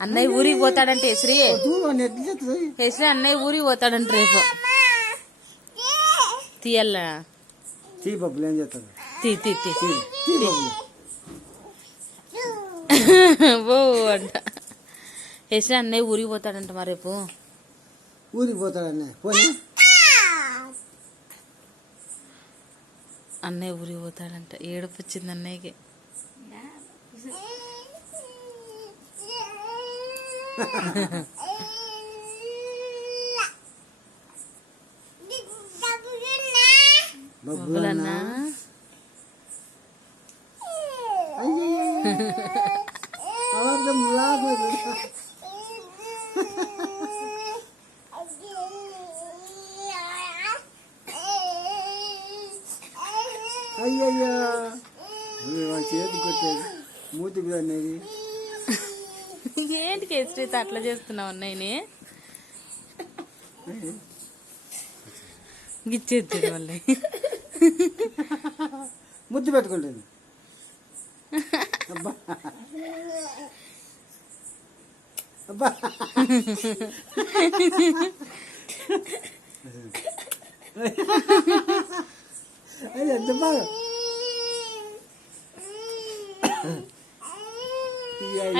అన్నయ్య ఊరికి పోతాడంటే శ్రీ శ్రీ అన్నయ్య ఊరికి పోతాడంట రేపు తీయల్లా తీ బబ్బులు ఏం చేస్తారు తీ తీ తీ ఓ అంట శ్రీ అన్నయ్య ఊరికి పోతాడంట మా రేపు ఊరికి పోతాడు అన్నయ్య పోనీ అన్నయ్య ఊరికి పోతాడంట ఏడుపు వచ్చింది అన్నయ్యకి బబ్బులన్నా అయ్యయ్యా చేతి కొట్టేది మూతి కూడా అనేది ఏంటి కేసరి అట్లా చేస్తున్నావు అన్నయ్యని గిచ్చేది మళ్ళీ ముద్దు పెట్టుకుంటుంది అబ్బా అబ్బా అది ఎంత బాగా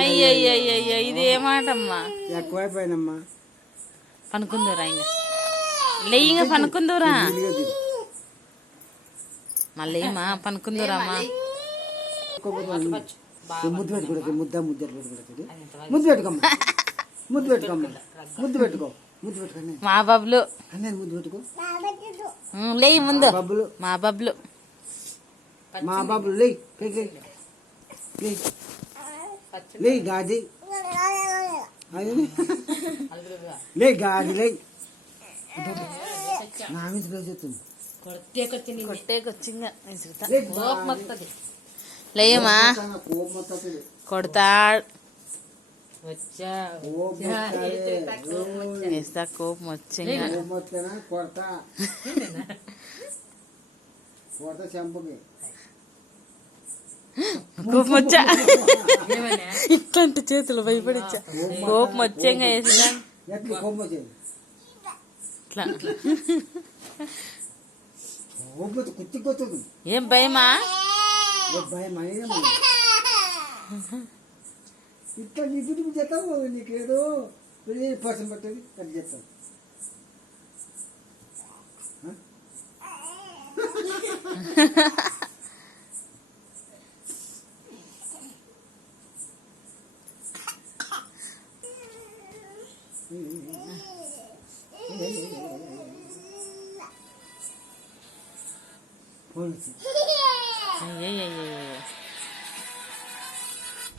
అయ్యయ్యయ్యయ్య ఇదేమాటమ్మా ఎక్కువైపోయినమ్మా పనుకుందూరా ఇంకా లేయింగా పనుకుందూరా మళ్ళీ మా పనుకుందూరామ్మా ముద్దు పెట్టుకోవడానికి ముద్ద పెట్టుకోవడానికి ముద్దు పెట్టుకోమ్మా ముద్దు పెట్టుకోమ్మా ముద్దు పెట్టుకో ముద్దు పెట్టుకోండి మా బబ్లు అన్నీ ముద్దు పెట్టుకో లేయి ముందు బబ్బులు మా బబ్లు మా బాబులు లే లే గాది లే గాది లే నా మీద చెప్తుంది కొట్టేకొచ్చింగా లేయమ్మా కొడతాడు వేస్తా కోపం వచ్చింగా కొడతా కొడతా చెంపకి కోపం వచ్చా ఇట్లాంటి చేతులు భయపడిచ్చా కోపం వచ్చేగా వేసినా కోపం వచ్చేది ఇట్లా కుత్తుకుతుంది ఏం భయమా భయమా ఇట్లా నీ దుడ్డు చేస్తావు నీకేదో పర్సన్ పట్టేది అది చేస్తావు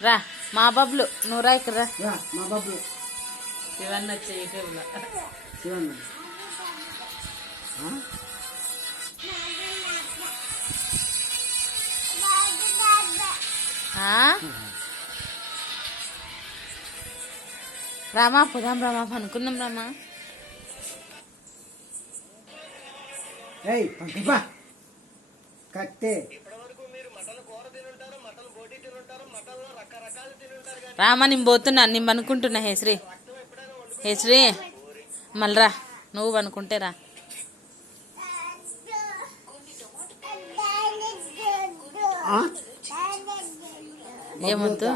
రా మా బబ్లు నువ్వు రా ఇక్కడ రా మా బాబు శివన్న వచ్చాయి శివన్న రామా పోదాం రామా పనుకుందాం రామా ఏయ్ పంపిపా కట్టే రామా నేను పోతున్నా నేను పనుకుంటున్నా హేశ్రీ హేశ్రీ మళ్ళీ రా నువ్వు పనుకుంటే రా ఏమొద్దు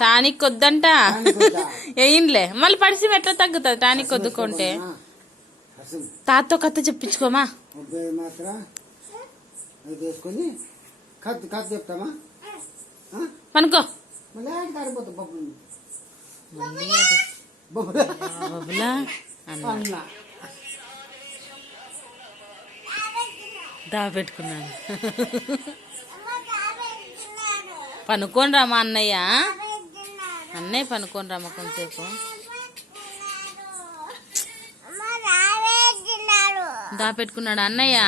టానిక్ వద్దంట వేయండిలే మళ్ళీ పరిస్థితి ఎట్లా తగ్గుతుంది టానిక్ వద్దుకుంటే తాతతో కథ చెప్పించుకోమా చెప్తామా పనుకో బబులా అన్న దాపెట్టుకున్నాను పనుకోని రామా అన్నయ్య అన్నయ్య పనుకోని రామా కొంతసేపు దాపెట్టుకున్నాడు అన్నయ్య